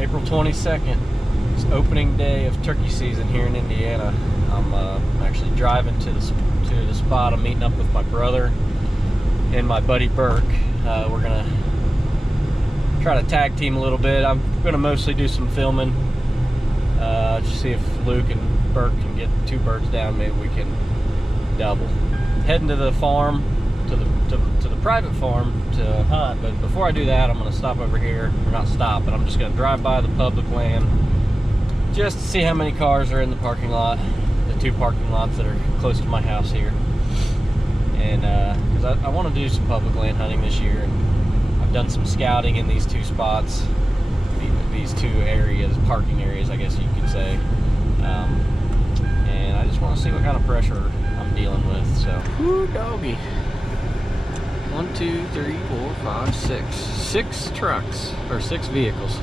April 22nd. It's opening day of turkey season here in Indiana. I'm actually driving to the spot. I'm meeting up with my brother and my buddy Burke. We're gonna try to tag team a little bit. I'm gonna mostly do some filming. Just see if Luke and Burke can get 2 birds down. Maybe we can double. Heading to the farm, to the private farm to hunt. But before I do that, I'm gonna stop over here, or not stop, but I'm just gonna drive by the public land just to see how many cars are in the parking lot, the 2 parking lots that are close to my house here. And because I want to do some public land hunting this year, and I've done some scouting in these 2 spots, these 2 areas, parking areas, I guess you could say. And I just want to see what kind of pressure I'm dealing with. So, woo doggy. 1, 2, 3, 4, 5, 6. 6 trucks, or 6 vehicles.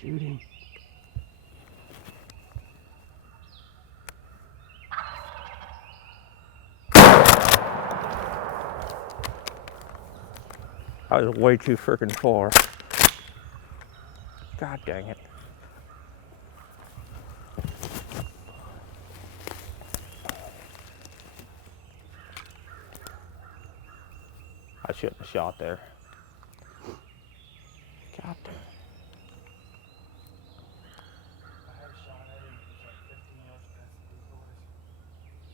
Shooting. I was way too freaking far. God dang it. I shouldn't have shot there. God damn.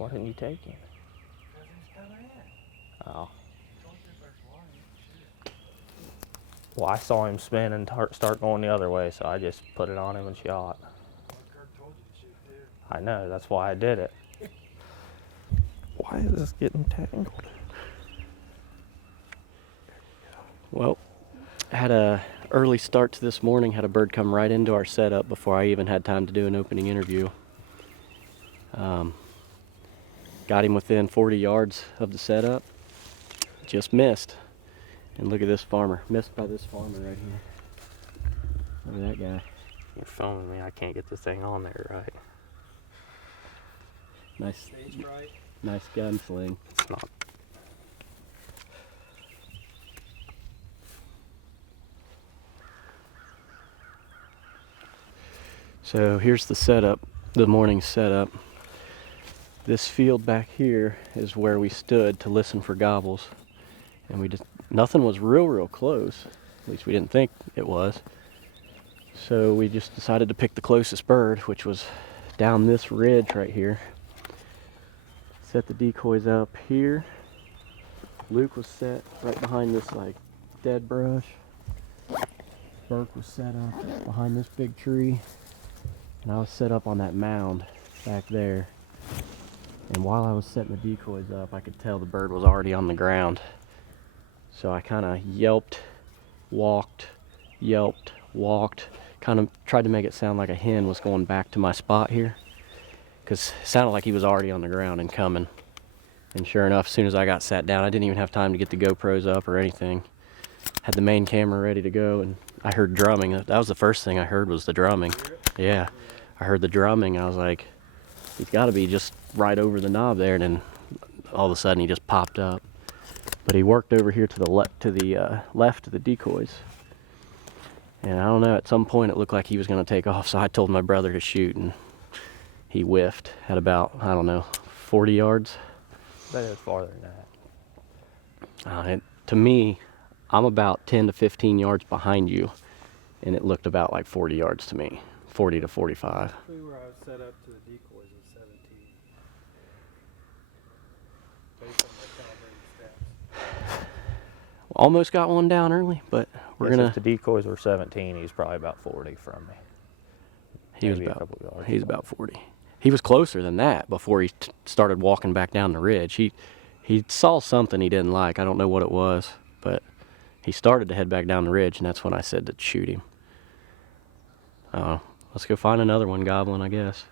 Why didn't you take him? Because he's coming in. Oh. Well, I saw him spin and start going the other way, so I just put it on him and shot. Well, Kirk told you to shoot too. I know, that's why I did it. Why is this getting tangled? Well, I had a early start to this morning, had a bird come right into our setup before I even had time to do an opening interview. Got him within 40 yards of the setup, just missed. And look at this farmer, missed by this farmer right here. Look at that guy. You're filming me, I can't get this thing on there right. Nice, nice gunsling. It's not. So here's the setup, the morning setup. This field back here is where we stood to listen for gobbles. And we just, nothing was real close. At least we didn't think it was. So we just decided to pick the closest bird, which was down this ridge right here. Set the decoys up here. Luke was set right behind this like dead brush. Burke was set up behind this big tree. And I was set up on that mound back there. And while I was setting the decoys up, I could tell the bird was already on the ground. So I kind of yelped, walked, kind of tried to make it sound like a hen was going back to my spot here. Because it sounded like he was already on the ground and coming. And sure enough, as soon as I got sat down, I didn't even have time to get the GoPros up or anything. Had the main camera ready to go, and I heard drumming. That was the first thing I heard, was the drumming. Yeah, I heard the drumming. I was like, he's got to be just right over the knob there. And then all of a sudden, he just popped up. But he worked over here to the left of the decoys. And I don't know, at some point it looked like he was going to take off, so I told my brother to shoot, and he whiffed at about, I don't know, 40 yards. I bet it was farther than that. To me, I'm about 10 to 15 yards behind you, and it looked about like 40 yards to me, 40 to 45. Where I was set up to the decoys was 17. Based on my calibrated steps. Almost got one down early, but we're gonna. If the decoys were 17, he's probably about 40 from me. He's about 40. He was closer than that before he started walking back down the ridge. He saw something he didn't like. I don't know what it was, but he started to head back down the ridge, and that's when I said to shoot him. Let's go find another one gobbling, I guess.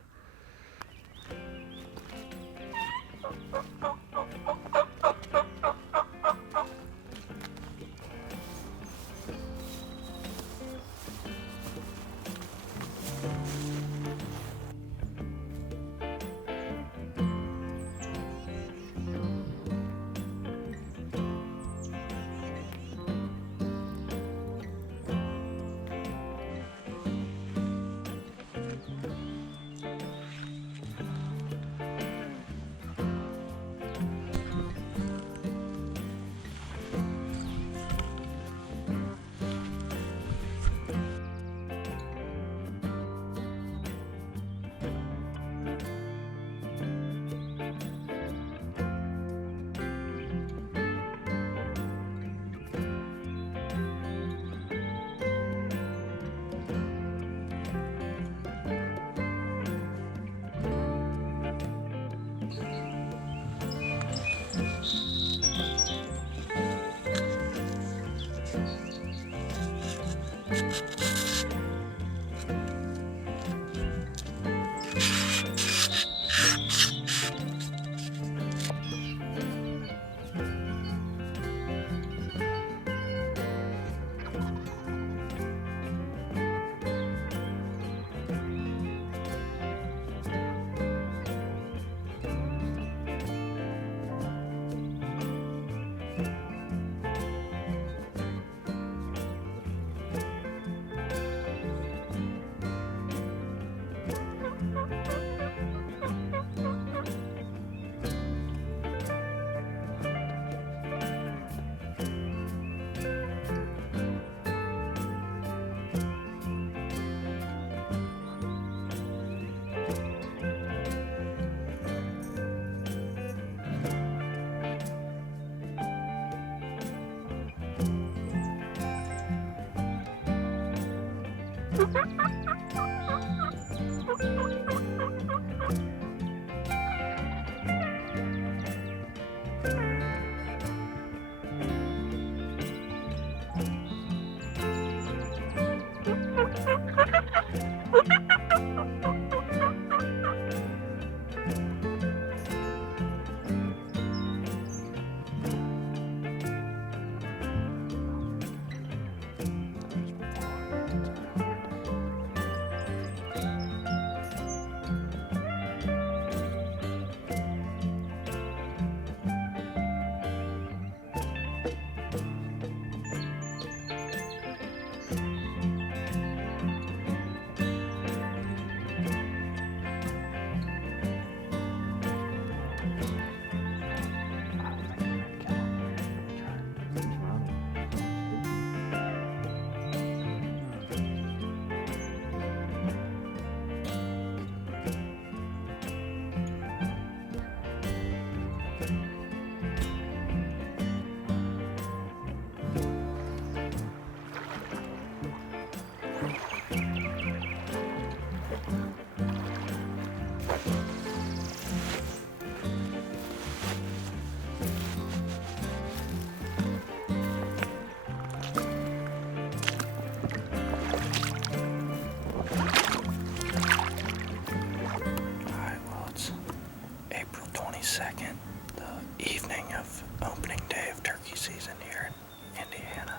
22nd, the evening of opening day of turkey season here in Indiana.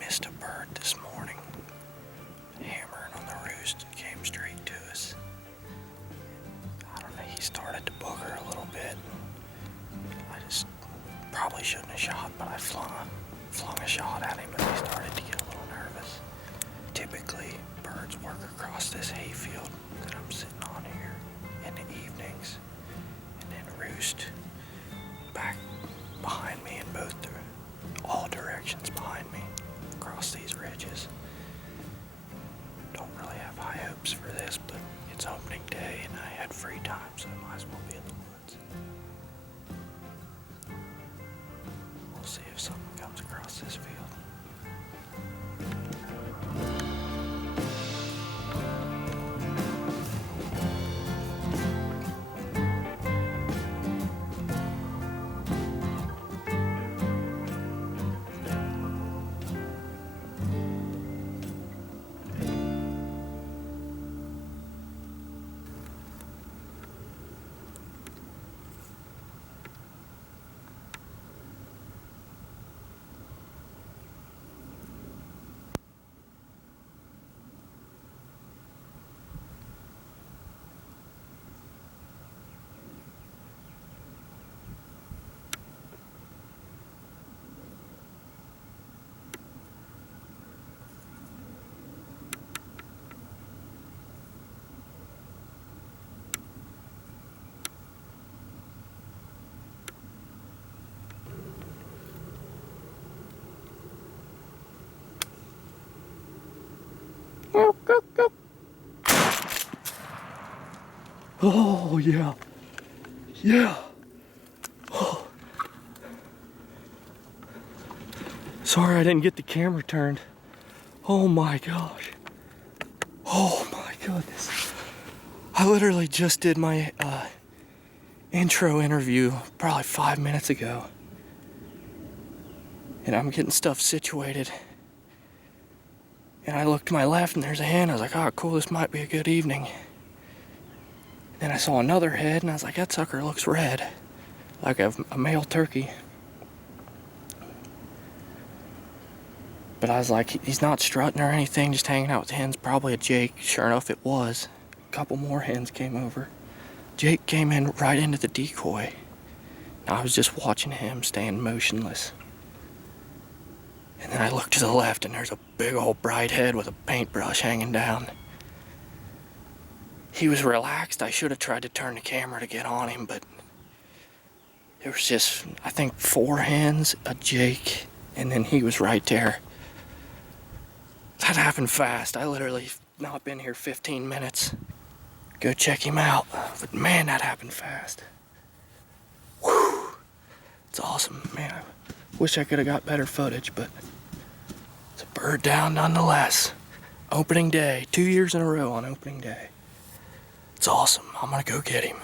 Missed a bird this morning, hammering on the roost, and came straight to us. I don't know, he started to booger a little bit. I just probably shouldn't have shot, but I flung a shot at him and he started to get a little nervous. Typically, birds work across this hayfield that I'm sitting on here in the evenings, and then roost back behind me in all directions behind me across these ridges. Don't really have high hopes for this, but it's opening day and I had free time, so I might as well be in the woods. We'll see if something comes across this field. Oh, yeah. Yeah. Oh. Sorry I didn't get the camera turned. Oh my gosh. Oh my goodness. I literally just did my intro interview probably 5 minutes ago. And I'm getting stuff situated. And I looked to my left and there's a hen. I was like, oh cool, this might be a good evening. Then I saw another head and I was like, that sucker looks red. Like a male turkey. But I was like, he's not strutting or anything, just hanging out with hens. Probably a Jake. Sure enough, it was. A couple more hens came over. Jake came in right into the decoy. I was just watching him staying motionless. And then I looked to the left and there's a big old bright head with a paintbrush hanging down. He was relaxed. I should have tried to turn the camera to get on him, but there was just, I think, 4 hens, a Jake, and then he was right there. That happened fast. I literally not been here 15 minutes. Go check him out. But man, that happened fast. Whew. It's awesome, man. I wish I could have got better footage, but it's a bird down nonetheless. Opening day, 2 years in a row on opening day. It's awesome. I'm gonna go get him.